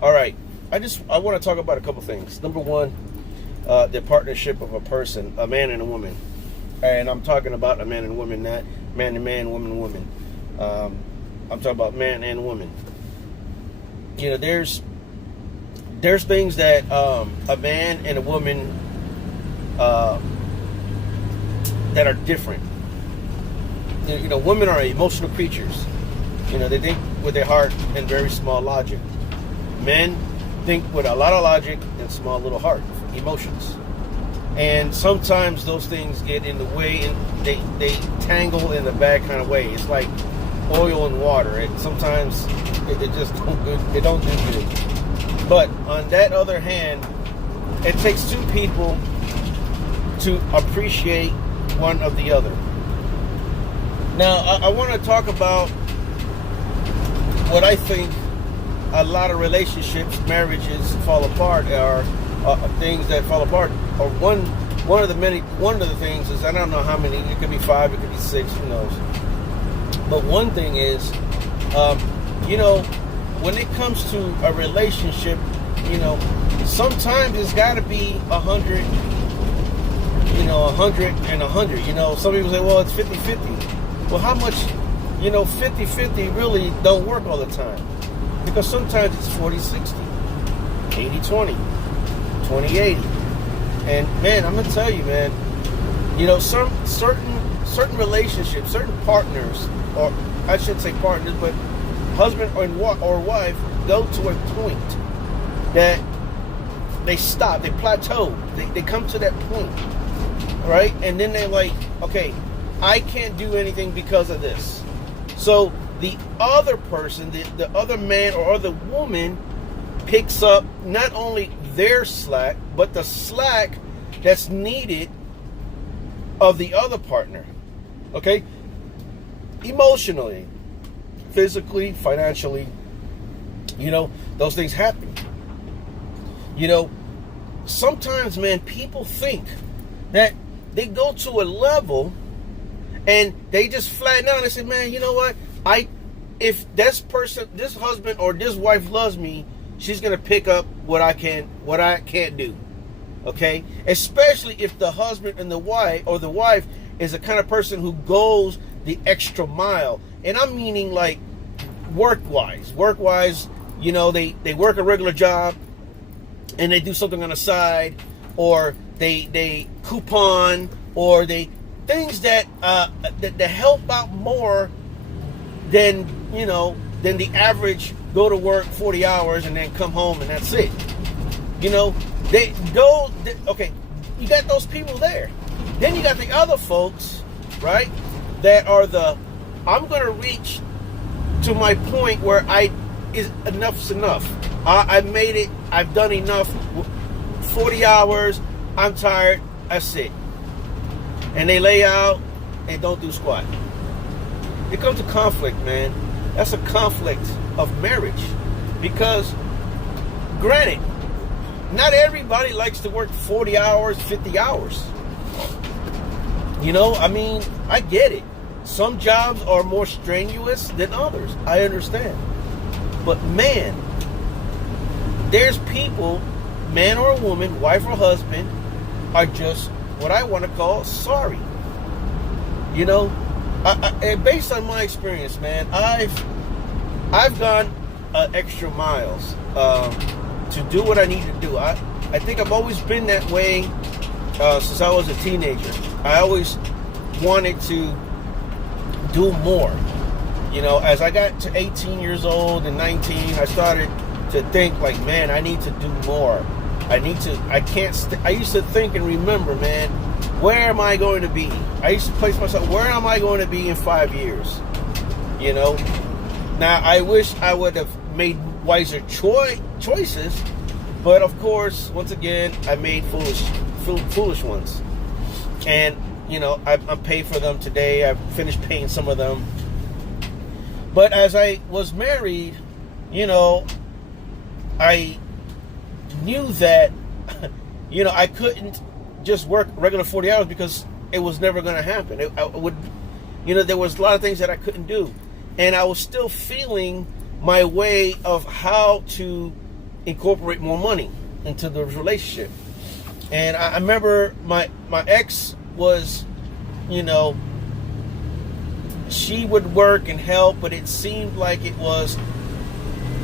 All right. I want to talk about a couple things. Number one, the partnership of a person, a man and a woman. And I'm talking about a man and woman, not man and man, woman and woman. I'm talking about man and woman. You know, there's things that a man and a woman that are different. You know, women are emotional creatures. You know, they think with their heart and very small logic. Men think with a lot of logic and small little heart, emotions. And sometimes those things get in the way and they tangle in a bad kind of way. It's like oil and water. And sometimes it just don't do good. But on that other hand, it takes two people to appreciate one of the other. Now, I want to talk about what I think a lot of relationships, marriages fall apart, are things that fall apart. Or one of the things is, I don't know how many. It could be 5, it could be 6, who knows. But one thing is, you know, when it comes to a relationship, you know, sometimes it's got to be 100. You know, 100 and 100. You know, some people say, well, it's 50-50. Well, how much, you know, 50-50 really don't work all the time. Because sometimes it's 40-60, 80-20, 20-80. And, man, I'm going to tell you, man, you know, certain relationships, certain partners, or I shouldn't say partners, but husband or wife go to a point that they stop, they plateau, they come to that point, right? And then they're like, okay, I can't do anything because of this. So the other person, the other man or other woman picks up not only their slack, but the slack that's needed of the other partner. Okay? Emotionally, physically, financially, you know, those things happen. You know, sometimes, man, people think that they go to a level and they just flatten out and say, man, you know what? If this person, this husband or this wife loves me, she's gonna pick up what I can't do. Okay? Especially if the husband and the wife is the kind of person who goes the extra mile. And I'm meaning like work-wise, you know, they work a regular job and they do something on the side, or they coupon, or they things that help out more than, you know, than the average go to work 40 hours and then come home and that's it. You know, okay, you got those people there. Then you got the other folks, right, that are I'm going to reach to my point where enough's enough. I made it. I've done enough. 40 hours. I'm tired. That's it. And they lay out and don't do squat. It comes to conflict, man. That's a conflict of marriage. Because, granted, not everybody likes to work 40 hours, 50 hours. You know, I mean, I get it. Some jobs are more strenuous than others. I understand. But, man, there's people, man or a woman, wife or husband, are just what I want to call sorry. You know, and based on my experience, man, I've gone extra miles to do what I need to do. I think I've always been that way since I was a teenager. I always wanted to do more. You know, as I got to 18 years old and 19, I started to think like, man, I need to do more. I used to think and remember, man, where am I going to be? I used to place myself, where am I going to be in 5 years? You know? Now, I wish I would have made wiser choices, but of course, once again, I made foolish ones. And, you know, I'm paid for them today. I've finished paying some of them. But as I was married, you know, I knew that, you know, I couldn't just work regular 40 hours because it was never going to happen. There was a lot of things that I couldn't do. And I was still feeling my way of how to incorporate more money into the relationship. And I remember my ex was, you know, she would work and help, but it seemed like it was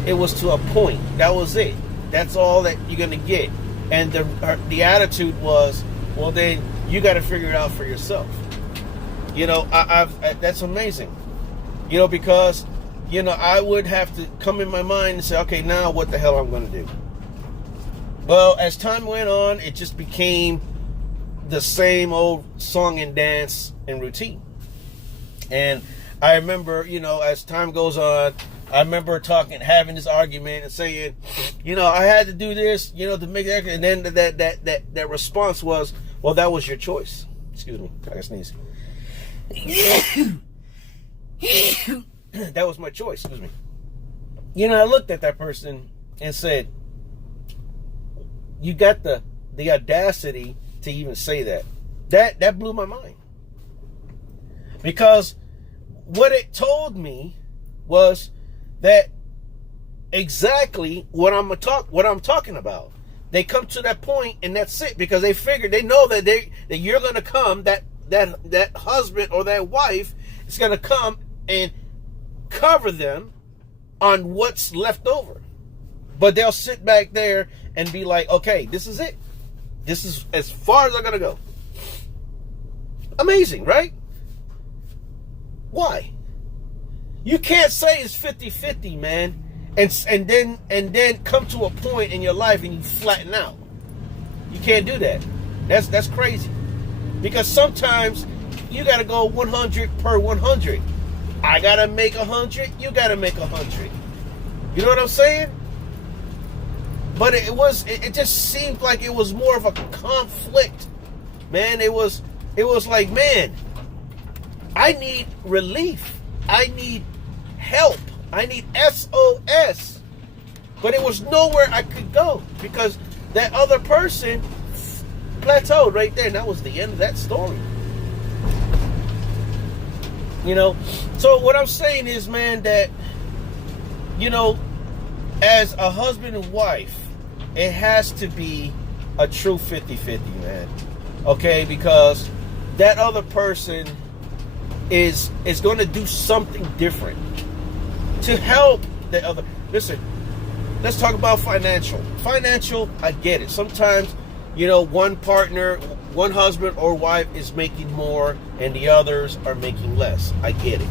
to a point. That was it. That's all that you're gonna get. And the attitude was, well, then you got to figure it out for yourself. You know, that's amazing. You know, because, you know, I would have to come in my mind and say, okay, now what the hell I'm going to do? Well, as time went on, it just became the same old song and dance and routine. And I remember, you know, as time goes on, I remember having this argument and saying, you know, I had to do this, you know, to make that. And then that response was, well, that was your choice. Excuse me, I sneeze. That was my choice. Excuse me. You know, I looked at that person and said, you got the audacity to even say that. That blew my mind. Because what it told me was that exactly what I'm talking about. They come to that point and that's it, because they know that you're going to come, that husband or that wife is going to come and cover them on what's left over. But they'll sit back there and be like, okay, this is it. This is as far as I'm going to go. Amazing, right? Why? You can't say it's 50-50, man, and then come to a point in your life and you flatten out. You can't do that. That's crazy. Because sometimes you got to go 100 per 100. I got to make 100, you got to make 100. You know what I'm saying? But it just seemed like it was more of a conflict. Man, it was like, man, I need relief. I need help. I need SOS. But it was nowhere I could go because that other person plateaued right there. And that was the end of that story. You know? So what I'm saying is, man, that, you know, as a husband and wife, it has to be a true 50-50, man. Okay? Because that other person is going to do something different to help the other. Listen, let's talk about financial. Financial, I get it. Sometimes, you know, one partner, one husband or wife is making more and the others are making less. I get it.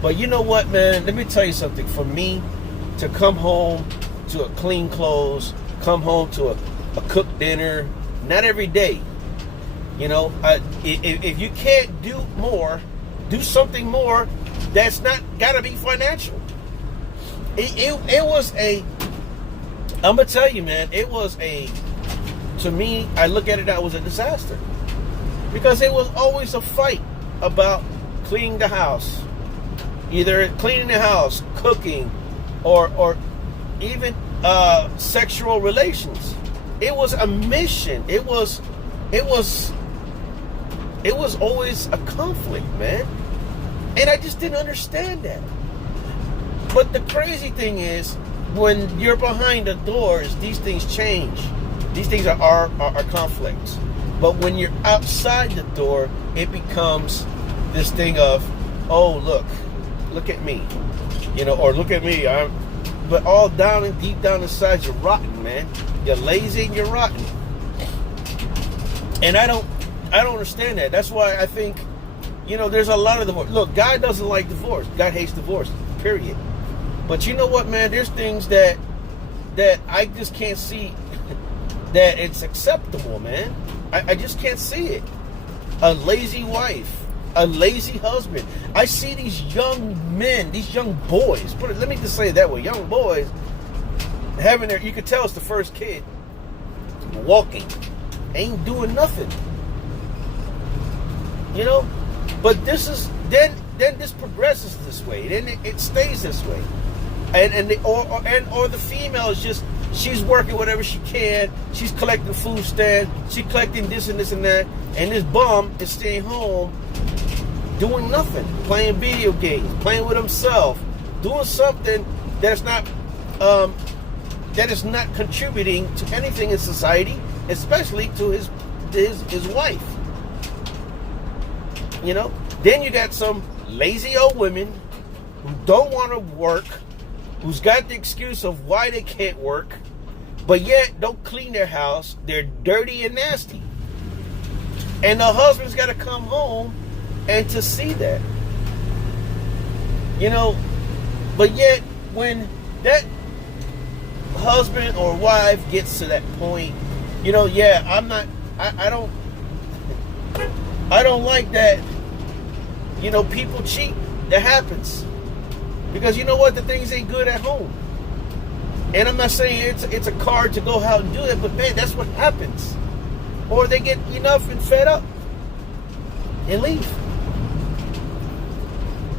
But you know what, man? Let me tell you something. For me to come home to a clean clothes, come home to a cooked dinner, not every day. You know, if you can't do more, do something more. That's not gotta be financial. It was I'm gonna tell you, man. It was to me, I look at it, that was a disaster because it was always a fight about cleaning the house, either cleaning the house, cooking, or even sexual relations. It was a mission. It was always a conflict, man. And I just didn't understand that. But the crazy thing is, when you're behind the doors, these things change. These things are conflicts. But when you're outside the door, it becomes this thing of, oh, look at me. You know, or look at me. But all down and deep down inside, you're rotten, man. You're lazy and you're rotten. And I don't understand that. That's why I think, you know, there's a lot of divorce. Look, God doesn't like divorce. God hates divorce, period. But you know what, man? There's things that I just can't see that it's acceptable, man. I just can't see it. A lazy wife, a lazy husband. I see these young men, these young boys. Let me just say it that way. Young boys having you could tell it's the first kid, walking, ain't doing nothing. You know? But this is then this progresses this way. Then it stays this way. Or the female is just, she's working whatever she can. She's collecting food stamps. She's collecting this and this and that. And this bum is staying home doing nothing. Playing video games. Playing with himself. Doing something that's not that is not contributing to anything in society, especially to his wife. You know? Then you got some lazy old women who don't want to work, who's got the excuse of why they can't work, but yet don't clean their house. They're dirty and nasty. And the husband's got to come home and to see that. You know, but yet when that husband or wife gets to that point, you know, yeah, I don't like that, you know, people cheat. That happens. Because you know what? The things ain't good at home. And I'm not saying it's a card to go out and do it, but man, that's what happens. Or they get enough and fed up and leave.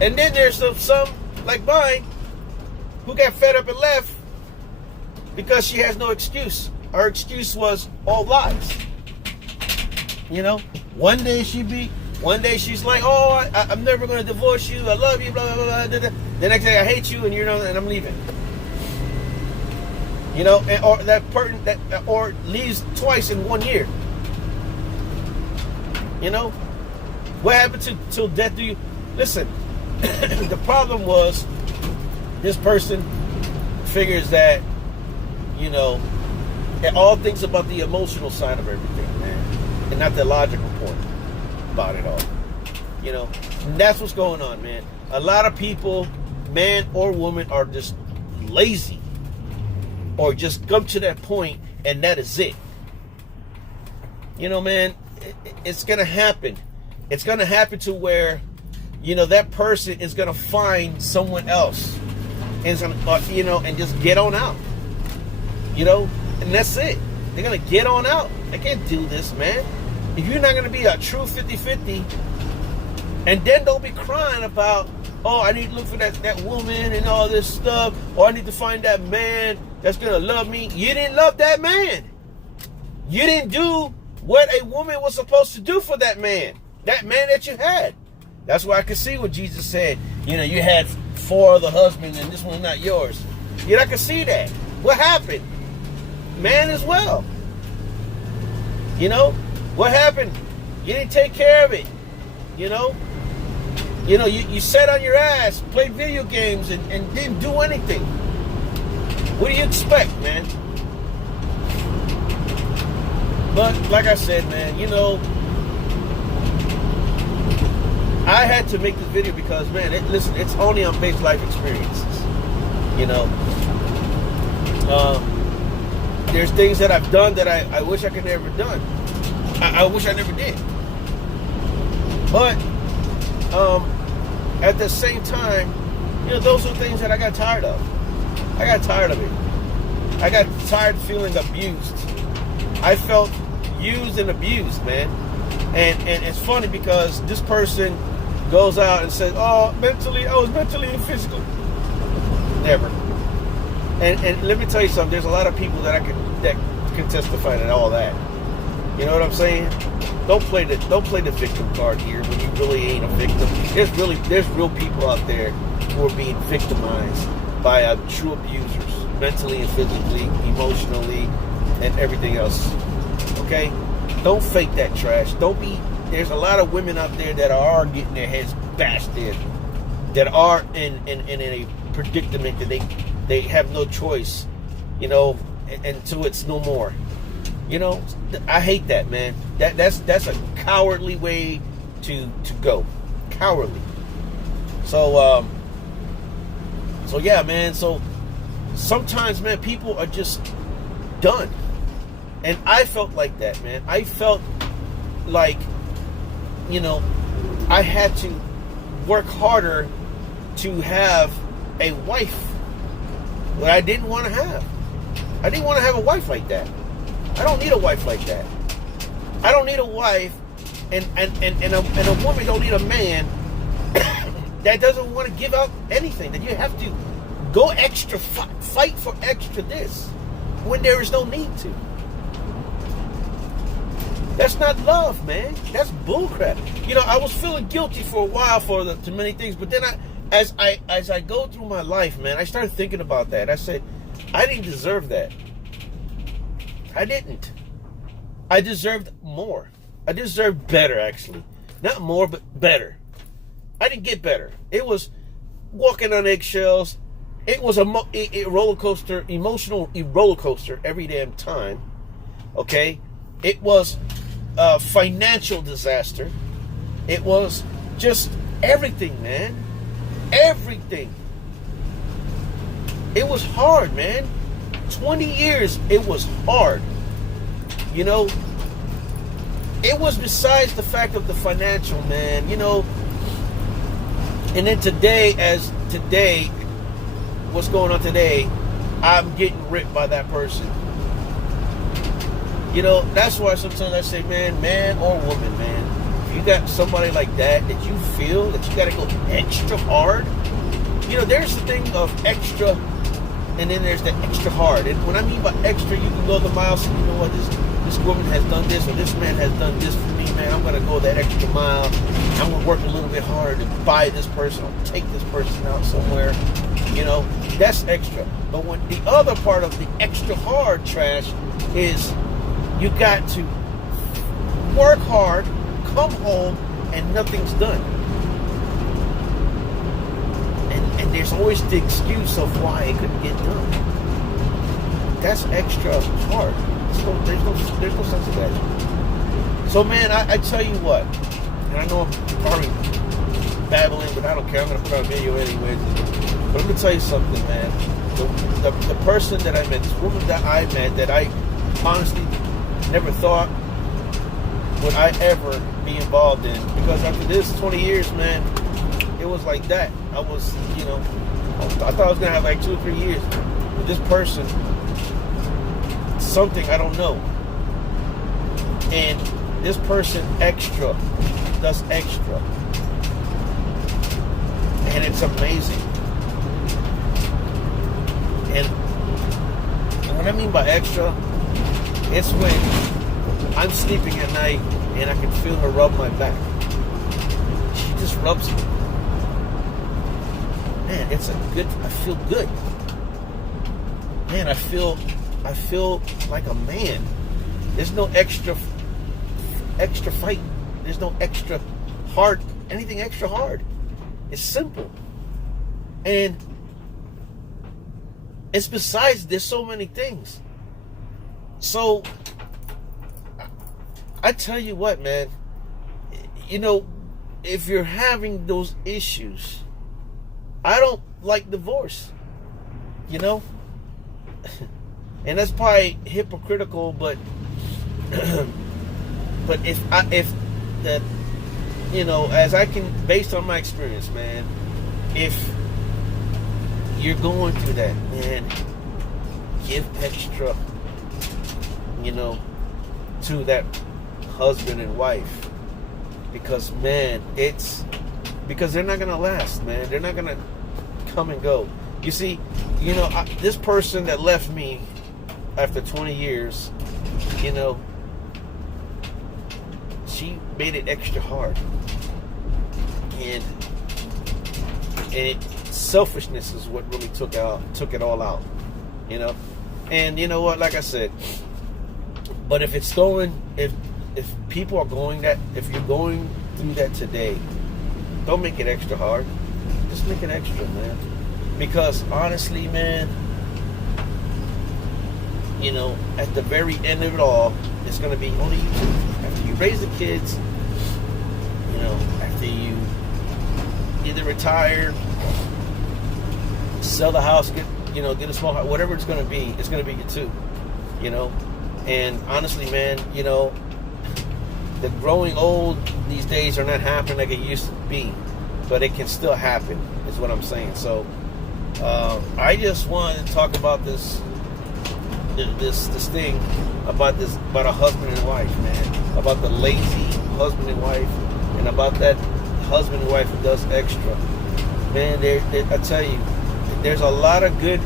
And then there's some like mine who got fed up and left because she has no excuse. Her excuse was all lies. You know, one day she's like, oh, I'm never going to divorce you. I love you, blah, blah, blah, blah, blah. The next day I hate you and and I'm leaving. You know, or that person or leaves twice in 1 year. You know, what happened till death do you? Listen, the problem was this person figures that, you know, it all thinks about the emotional side of everything, man, and not the logical point about it all. You know, and that's what's going on, man. A lot of people, man or woman, are just lazy or just come to that point and that is it. You know, man, it's going to happen. It's going to happen to where, you know, that person is going to find someone else and, you know, and just get on out. You know, and that's it. They're going to get on out. They can't do this, man. If you're not going to be a true 50-50, and then don't be crying about, oh, I need to look for that woman and all this stuff, or I need to find that man that's going to love me. You didn't love that man. You didn't do what a woman was supposed to do for that man that you had. That's why I could see what Jesus said. You know, you had 4 other husbands and this one's not yours. You know, I could see that. What happened? Man as well. You know, what happened? You didn't take care of it. You know, you sat on your ass, played video games, and didn't do anything. What do you expect, man? But like I said, man, you know, I had to make this video because, man, listen, it's only on based life experiences. You know, there's things that I've done that I wish I could never done. I wish I never did. But at the same time, you know, those are things that I got tired of. I got tired of it. I got tired of feeling abused. I felt used and abused, man. And it's funny because this person goes out and says, oh, I was mentally and physically. Never. And let me tell you something, there's a lot of people that can testify to all that. You know what I'm saying? Don't play the victim card here when you really ain't a victim. There's real people out there who are being victimized by true abusers, mentally and physically, emotionally, and everything else. Okay? Don't fake that trash. There's a lot of women out there that are getting their heads bashed in, that are in a predicament that they have no choice, you know, until it's no more. You know, I hate that, man. That's a cowardly way to go. Cowardly. So yeah, man. So sometimes, man, people are just done. And I felt like that, man. I felt like, you know, I had to work harder to have a wife that I didn't want to have. I didn't want to have a wife like that. I don't need a wife like that. I don't need a wife, and a woman don't need a man that doesn't want to give up anything. That you have to go extra, fight for extra this when there is no need to. That's not love, man. That's bullcrap. You know, I was feeling guilty for a while for too many things, but then as I go through my life, man, I started thinking about that. I said, I didn't deserve that. I didn't. I deserved more. I deserved better, actually. Not more, but better. I didn't get better. It was walking on eggshells. It was a roller coaster, emotional roller coaster every damn time. Okay? It was a financial disaster. It was just everything, man. Everything. It was hard, man. 20 years, it was hard. You know, it was besides the fact of the financial, man, you know. And then today, what's going on today, I'm getting ripped by that person. You know, that's why sometimes I say, man or woman, man, if you got somebody like that you feel that you got to go extra hard, you know, there's the thing of extra, and then there's the extra hard. And when I mean by extra, you can go the miles, and you know what, this woman has done this, or this man has done this for me, man, I'm going to go that extra mile. I'm going to work a little bit harder to buy this person, or take this person out somewhere. You know, that's extra. But when the other part of the extra hard trash is you got to work hard, come home, and nothing's done. And there's always the excuse of why it couldn't get done. That's extra hard. There's no sense of that. So, man, I tell you what, and I know I'm probably babbling, but I don't care. I'm going to put out a video anyway. But I'm going to tell you something, man. The person that I met, this woman that I met, that I honestly never thought would I ever be involved in. Because after this 20 years, man, it was like that. I was, you know, I thought I was going to have like 2 or 3 years. But this person, something I don't know. And this person does extra. And it's amazing. And what I mean by extra, it's when I'm sleeping at night and I can feel her rub my back. She just rubs me. Man, I feel good. Man, I feel like a man. There's no extra fight. There's no extra hard, anything extra hard. It's simple. And it's besides, there's so many things. So, I tell you what, man, you know, if you're having those issues, I don't like divorce, you know? And that's probably hypocritical, but if that, you know, as I can, based on my experience, man, if you're going through that, man, give extra, you know, to that husband and wife, because, man, because they're not gonna last, man. They're not gonna come and go. You see, you know, this person that left me after 20 years, you know, she made it extra hard, and selfishness is what really took it all out, you know. And you know what, like I said, but if people are going that, if you're going through that today, don't make it extra hard. Just make it extra, man. Because honestly, man, you know, at the very end of it all, it's going to be only you two. After you raise the kids, you know, after you either retire, sell the house, get a small house, whatever it's going to be you two, you know. And honestly, man, you know, the growing old these days are not happening like it used to be, but it can still happen, is what I'm saying. So, I just wanted to talk about this thing about a husband and wife, man, about the lazy husband and wife, and about that husband and wife who does extra. Man, I tell you, there's a lot of good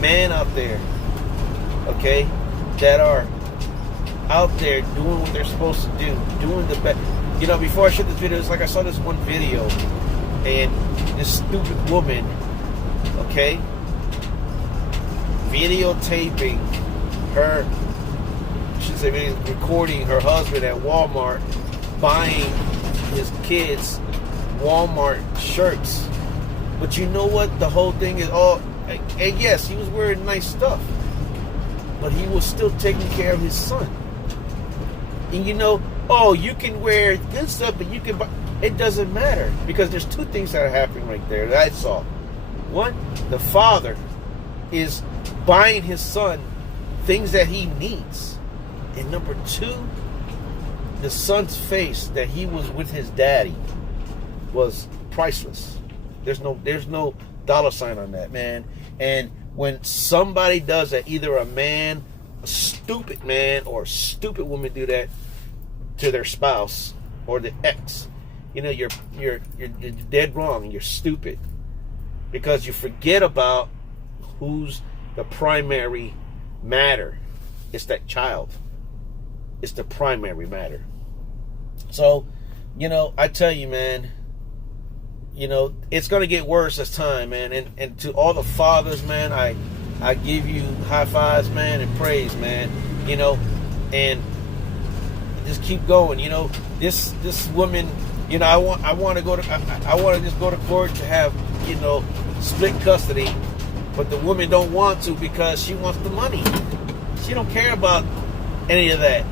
men out there, okay, that are out there doing what they're supposed to do, doing the best. You know, before I shot this video, it's like I saw this one video, and this stupid woman, okay, videotaping her, recording her husband at Walmart buying his kids Walmart shirts. But you know what? The whole thing is all, and yes, he was wearing nice stuff, but he was still taking care of his son. And you know, oh, you can wear good stuff, but you can buy, it doesn't matter, because there's two things that are happening right there that I saw. One, the father is buying his son things that he needs. And number two, the son's face that he was with his daddy was priceless. There's no dollar sign on that, man. And when somebody does that, either a man, a stupid man, or a stupid woman do that to their spouse or the ex, you know, you're dead wrong. You're stupid, because you forget about who's the primary matter. It's that child. It's the primary matter. So, you know, I tell you, man, you know, it's going to get worse as time, man. And to all the fathers, man, I give you high fives, man, and praise, man. You know, and just keep going. You know, this woman, you know, I want to go to, I want to just go to court to have, you know, split custody, but the woman don't want to because she wants the money. She don't care about any of that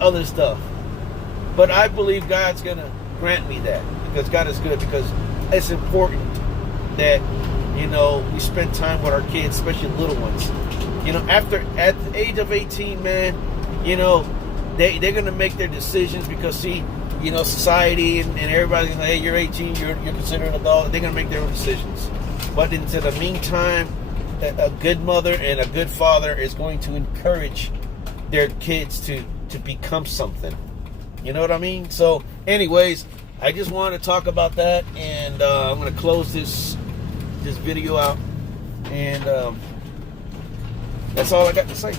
other stuff. But I believe God's going to grant me that, because God is good, because it's important that, you know, we spend time with our kids, especially little ones. You know, at the age of 18, man, you know, they're going to make their decisions, because, see, you know, society and everybody's going to say, hey, you're 18, you're considered an adult. They're going to make their own decisions. But in the meantime, a good mother and a good father is going to encourage their kids to become something. You know what I mean? So, anyways, I just wanted to talk about that, and I'm going to close this video out, and that's all I got to say.